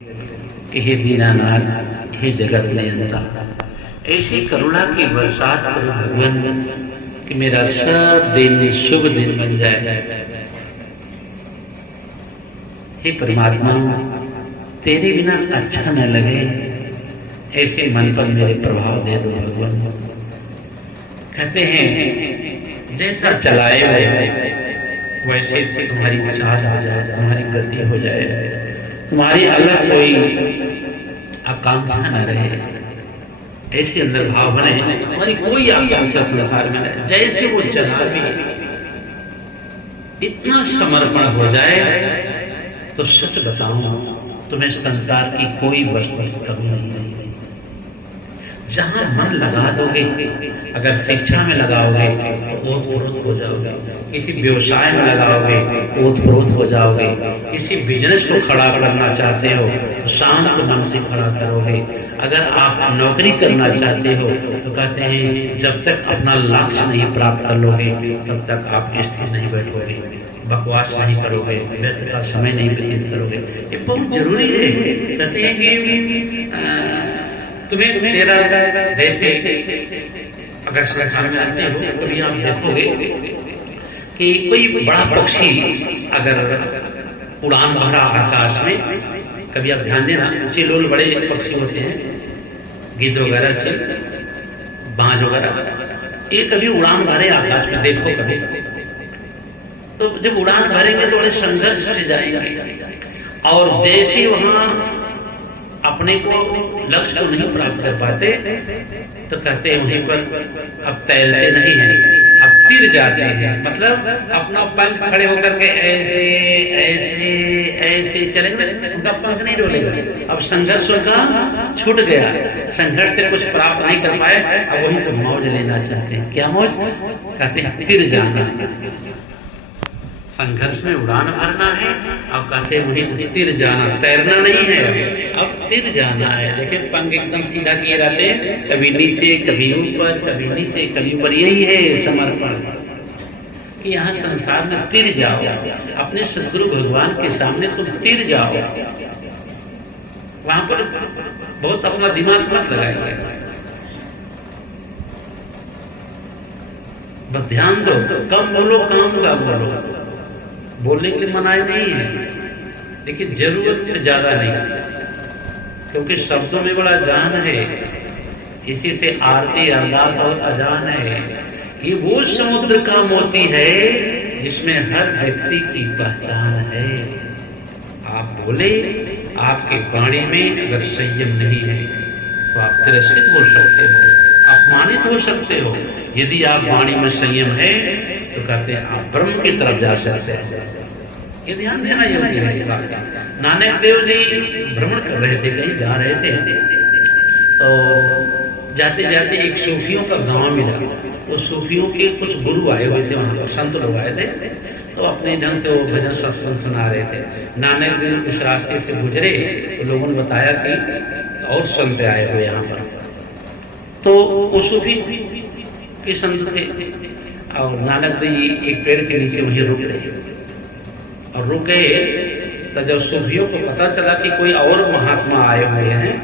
कि हे दीनानाथ, हे जगत नियंता, ऐसी करुणा की बरसात करो भगवान कि मेरा सब दिन शुभ दिन बन जाए। हे परमात्मा, तेरे बिना अच्छा न लगे ऐसे मन पर मेरे प्रभाव दे दो भगवान। कहते हैं जैसा चलाए वैसे तुम्हारी चाल हो जाए, तुम्हारी गति हो जाए, तुम्हारी अलग कोई आकांक्षा न रहे, ऐसे अंदर भाव बने, तुम्हारी कोई आकांक्षा संसार में रहे। जैसे वो चलावे इतना समर्पण हो जाए तो सच बताऊं तुम्हें संसार की कोई वस्तु की कमी नहीं रहेगी। जहां मन लगा दोगे, अगर शिक्षा में लगाओगे तो ओतप्रोत हो जाओगे, किसी व्यवसाय में लगाओगे ओतप्रोत हो जाओगे, किसी बिजनेस को खड़ा करना चाहते हो तो शांत मन से खड़ा करोगे। अगर आप नौकरी करना चाहते हो तो कहते हैं जब तक अपना लक्ष्य नहीं प्राप्त कर लोगे तब तक आप स्थिर नहीं बैठोगे, बकवास नहीं करोगे, व्यर्थ का समय नहीं व्यतीत करोगे। ये बहुत जरूरी है। कहते हैं कि तुम्हें तेरा जैसे अगर संसार में रहते हो तो भी आप देखोगे कि कोई बड़ा पक्षी अगर उड़ान भरा आकाश में, कभी आप ध्यान देना, चिलोल बड़े पक्षी होते हैं, गिद्ध वगैरह, चिल, बाज वगैरह, ये कभी उड़ान भरे आकाश में देखो कभी, तो जब उड़ान भरेंगे तो बड़े संघर्ष से जाएंगे और जैसे वहां अपने को लक्ष्य को नहीं प्राप्त कर पाते तो कहते हैं वहीं पर अब तैरते नहीं हैं, अब तिर जाते हैं। मतलब अपना पंख खड़े होकर के ऐसे ऐसे ऐसे चलेंगे, उनका पंख नहीं डोलेगा। अब संघर्ष उनका छूट गया, संघर्ष से कुछ प्राप्त नहीं कर पाए, अब वहीं से मौज लेना चाहते हैं। क्या मौज? कहते हैं तिर जाना। संघर्ष में उड़ान भरना है, अब कहते हैं वहीं से तिर जाना, तैरना नहीं है, अब तिर जाना है। देखिए पंख एकदम सीधा किए रहते हैं, कभी नीचे कभी ऊपर, कभी नीचे कभी ऊपर। यही है समर्पण कि यहाँ संसार में तिर जाओ, अपने सदगुरु भगवान के सामने तुम तिर जाओ। वहां पर बहुत अपना दिमाग मत लगाइए, बस ध्यान दो, कम बोलो काम का बोलो। बोलने के लिए मनाही नहीं है, लेकिन जरूरत से ज्यादा नहीं, क्योंकि शब्दों में बड़ा जान है। इसी से आरती अरदास और अजान है। ये वो समुद्र का मोती है जिसमें हर व्यक्ति की पहचान है। आप बोले, आपके वाणी में अगर संयम नहीं है तो आप तिरस्कृत हो सकते हो, अपमानित हो सकते हो। यदि आप वाणी में संयम है तो कहते हैं आप ब्रह्म की तरफ जा सकते हैं। ये ध्यान देना योग्य है। नानक देव जी भ्रमण कर रहे थे, कहीं जा रहे थे, तो जाते जाते एक सूफियों का गांव मिला। तो सूफियों के कुछ गुरु आए हुए थे, वहां पर संत लोग आए थे, तो अपने ढंग से वो भजन सत्संग सुना रहे थे। नानक देव उस रास्ते से गुजरे तो लोगों ने बताया कि और संत आए हुए यहाँ पर। तो वो सूफी के संत थे और नानक देव एक पेड़ के नीचे वहीं रुक रहे और रुके। तो जब सूफियों को पता चला कि कोई और महात्मा आए हुए हैं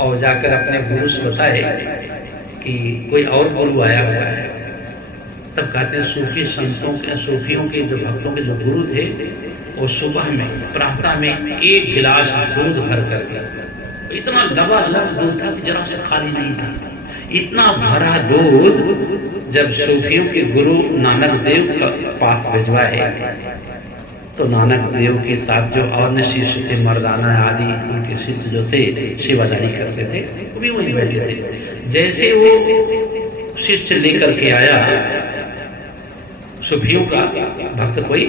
और जाकर अपने गुरु से बताए कि कोई और गुरु आया हुआ है, तब कहते हैं सूफी संतों के, सूफियों के जो भक्तों के जो गुरु थे, वो सुबह में प्रातः में एक गिलास दूध भर करके, इतना लबालब दूध था कि जरा से खाली नहीं था, इतना भरा दूध जब सूफियों के गुरु नानक देव के पास भिजवाए तो नानक देव के साथ जो और शिष्य थे, मर्दाना आदि उनके शिष्य जो थे सेवादारी करते थे, वो भी वहीं बैठे थे। जैसे वो शिष्य लेकर के आया सूफियों का भक्त कोई,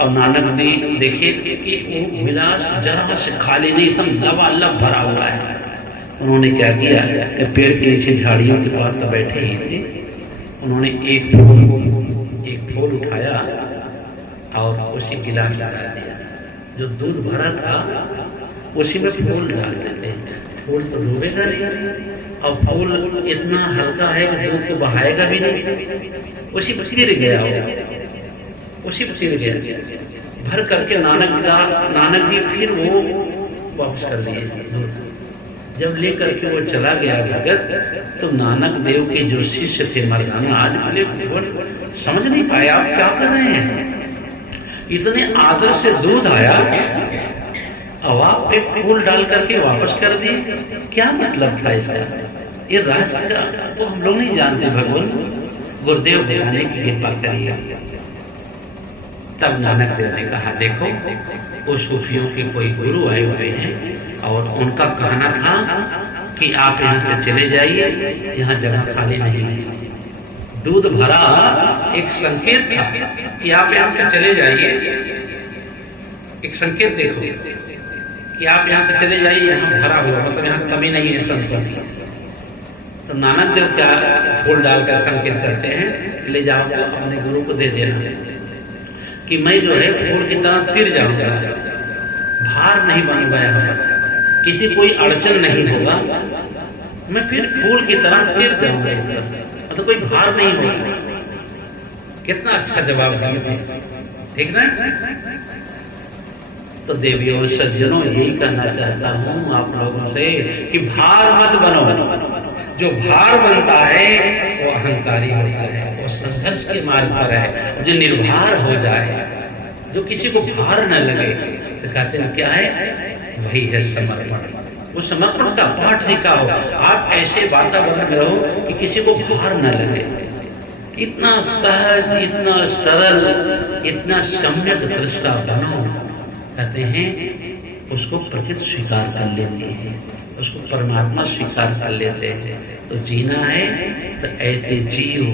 और नानक देव देखे कि वो गिलास जरा से खाली नहीं, एकदम लबालब भरा हुआ है। उन्होंने क्या किया कि पेड़ के नीचे झाड़ियों के पास तो बैठे ही थे, उन्होंने एक फूल उठाया और उसी गिलास में डाल दिया। जो दूध भरा था उसी में फूल डाल देते हैं, फूल तो डूबेगा नहीं, और फूल इतना हल्का है कि दूध को बहाएगा भी नहीं, उसी पर गिर गया, उसी पर गिर गया। भर करके नानक जी फिर वो वापस कर दिए दूध। जब लेकर के वो चला गया भगत, तो नानक देव के जो शिष्य थे मर्दाना, आज बोले समझ नहीं पाए आप क्या कर रहे हैं, इतने आदर से दूध आया, अब आप एक फूल डाल करके वापस कर दिए, क्या मतलब था इसका? ये रहस्य का वो हम लोग नहीं जानते। भगवान गुरुदेव बताने की कृपा करिए। तब नानक देव ने कहा, देखो वो सूफियों के कोई गुरु आए हुए हैं और उनका कहना था कि आप यहाँ से चले जाइए, यहाँ जगह खाली नहीं है। दूध भरा एक संकेत था कि आप यहाँ से चले जाइए, एक संकेत देखो कि आप यहाँ से चले जाइए, यहाँ भरा हुआ, मतलब यहाँ कमी नहीं है संतों की। तो नानक देव क्या फूल डालकर संकेत करते हैं, ले जाओ अपने गुरु को दे देना कि मैं जो है फूल की तरह तिर जाऊंगा, भार नहीं बनूंगा, यहाँ किसी कोई अड़चन नहीं होगा, मैं फिर फूल की तरह तिर जाऊंगा, इस तरह मतलब कोई भार नहीं होगा। कितना अच्छा जवाब दिए थे, ठीक ना? तो देवियों और सज्जनों, यही कहना चाहता हूं आप लोगों से कि भार मत बनो। जो भार बनता है वो अहंकारी होता है, वो संघर्ष के मार्ग पर है। जो निर्भर हो जाए, जो किसी को भार न लगे, तो कहते हैं क्या है, वही है समर्पण। वो समर्पण का पाठ सीखा हो। आप ऐसे वातावरण में रहो कि किसी को भार न लगे। इतना सहज, इतना सरल, इतना सम्यक दृष्टा बनो। कहते हैं उसको प्रकृति स्वीकार कर लेती है, उसको परमात्मा स्वीकार कर लेते हैं। तो जीना है तो ऐसे जियो,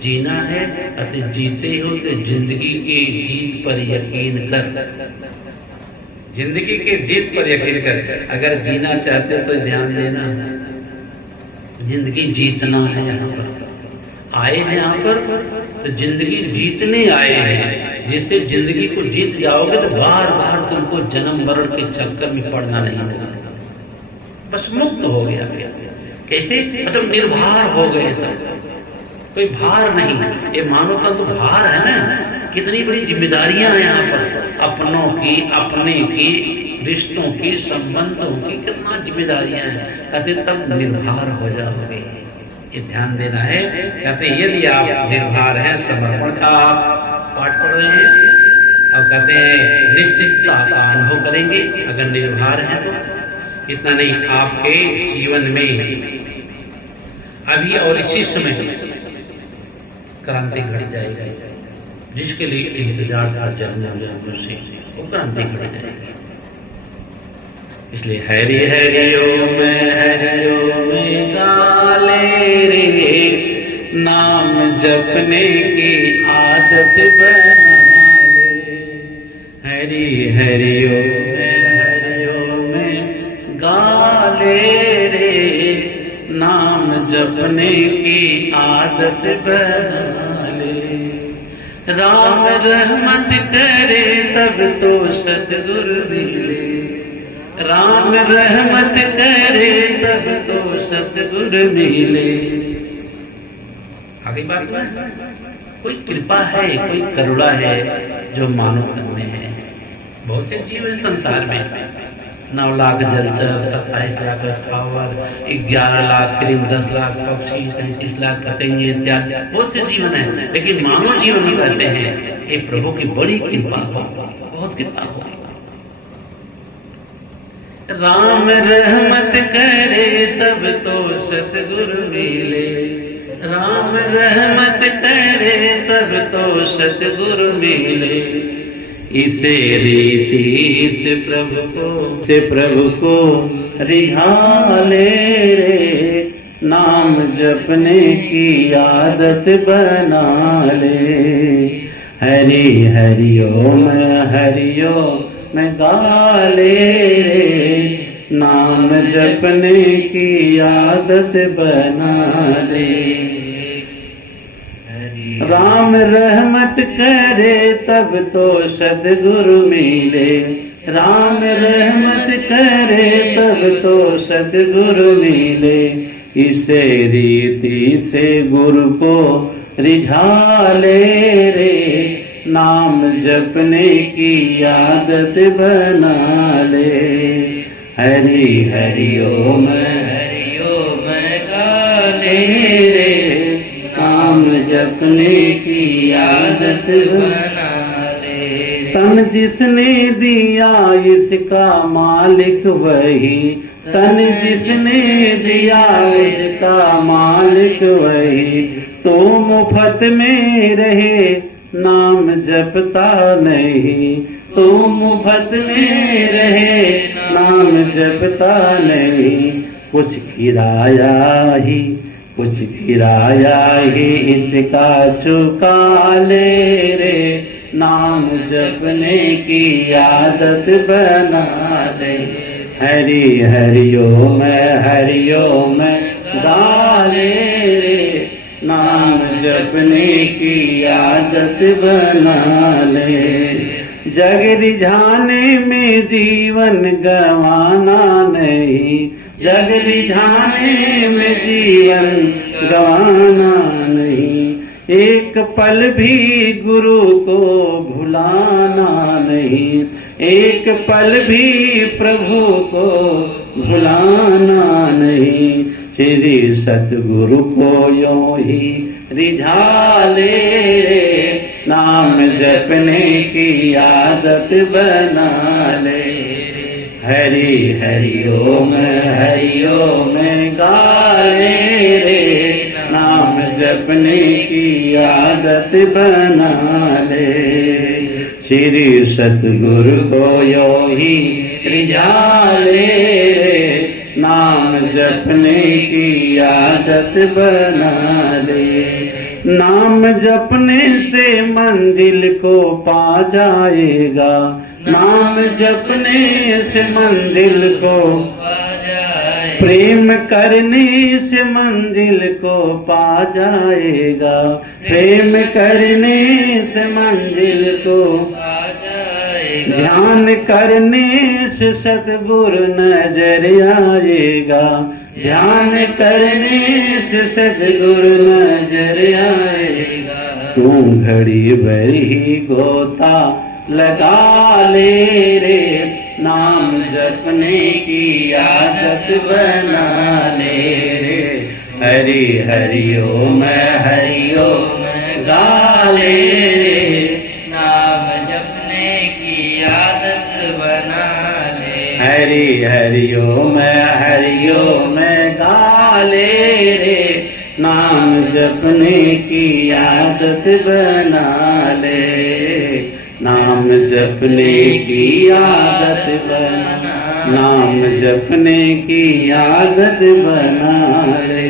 जीना है तो जीते हो तो जिंदगी की जीत पर यकीन कर, जिंदगी के जीत पर यकीन कर। अगर जीना चाहते तो ध्यान देना, जिंदगी जीतना है। यहाँ पर आए हैं, यहाँ पर तो जिंदगी जीतने आए हैं। जिससे जिंदगी को जीत जाओगे तो बार बार तुमको जन्म मरण के चक्कर में पड़ना नहीं होगा, बस मुक्त हो गया। कैसे? मतलब निर्भर हो गए, तब कोई भार नहीं। ये मानो का तो भार है ना, कितनी बड़ी जिम्मेदारियां हैं यहाँ पर, अपनों की, अपने की, रिश्तों की, संबंधों की, कितना जिम्मेदारियां हैं। कहते तब निर्भर हो जाओगे, ये ध्यान देना है। कहते यदि आप निर्भर हैं, समर्पण का आप पाठ पढ़ रहे हैं, अब कहते हैं निश्चितता का अनुभव करेंगे अगर निर्भर हैं तो। इतना नहीं, आपके जीवन में अभी और इसी समय क्रांति घट जाएगी। जिसके लिए इंतजार था जन्मों से, वो क्रांति घट जाएगी। इसलिए हरि हरि ओम गाले रे, नाम जपने की आदत बना ले। हरि हरि ओम गाले रे, नाम जपने की आदत बना ले। राम रहमत करे तब तो सतगुरु मिले, राम रहमत करे तब तो सतगुरु मिले। आगे बात में कोई कृपा है, कोई करुणा है जो मानव तन में है। बहुत से जीव है संसार में, 9 लाख जलचर, 27 लाख स्थावर, 11 लाख करीब 10 लाख पक्षी, 35 लाख पतंगे इत्यादि बहुत से जीवन है। लेकिन मानव जीवन में कहते हैं ये प्रभु की बड़ी कृपा हो, बहुत कृपा हो। राम रहमत करे तब तो सतगुरु मिले, राम रहमत करे तब तो सतगुरु मिले। इसे रीति से प्रभु को रिहाले रे, नाम जपने की आदत बना ले। हरि हरि ओम गाले रे, नाम जपने की आदत बना ले। राम रहमत करे तब तो सद्गुरु मिले, राम रहमत करे तब तो सद्गुरु मिले। इसे रीति से गुरु को रिझाले रे, नाम जपने की आदत बना ले। हरि हरि ओम गाले रे, नाम जपने की आदत बना ले। तन जिसने दिया इसका मालिक वही, तन जिसने दिया इसका मालिक वही, तो मुफ्त में रहे नाम जपता नहीं, तो मुफ्त में रहे नाम जपता नहीं। कुछ किराया ही इसका चुका ले रे, नाम जपने की आदत बना ले। हरि हरि ओम गाले रे, नाम जपने की आदत बना ले। जग रिझाने में जीवन गंवाना नहीं, जग रिझाने में जीवन गंवाना नहीं। एक पल भी गुरु को भुलाना नहीं, एक पल भी प्रभु को भुलाना नहीं। श्री सतगुरु को यों ही रिझा ले, नाम जपने की आदत बना ले। हरि हरि ओम गाले रे, नाम जपने की आदत बना ले। श्री सतगुरु को यों ही रिझा ले रे, नाम जपने की आदत बना ले। नाम जपने से मंजिल को पा जाएगा, नाम जपने से मंजिल को पा जाएगा। प्रेम करने से मंजिल को पा जाएगा, प्रेम करने से मंजिल को पा जाएगा। ध्यान करने से सतगुरु नजर आएगा, ध्यान करने से सतगुरु नजर आएगा। तू घड़ी भर ही गोता लगा ले रे, नाम जपने की आदत बना ले रे। हरि हरि ओम गाले रे, नाम जपने की आदत बना ले। हरि हरि ओम गाले रे, नाम जपने की आदत बना ले। नाम जपने की आदत बना, नाम जपने की आदत बना ले।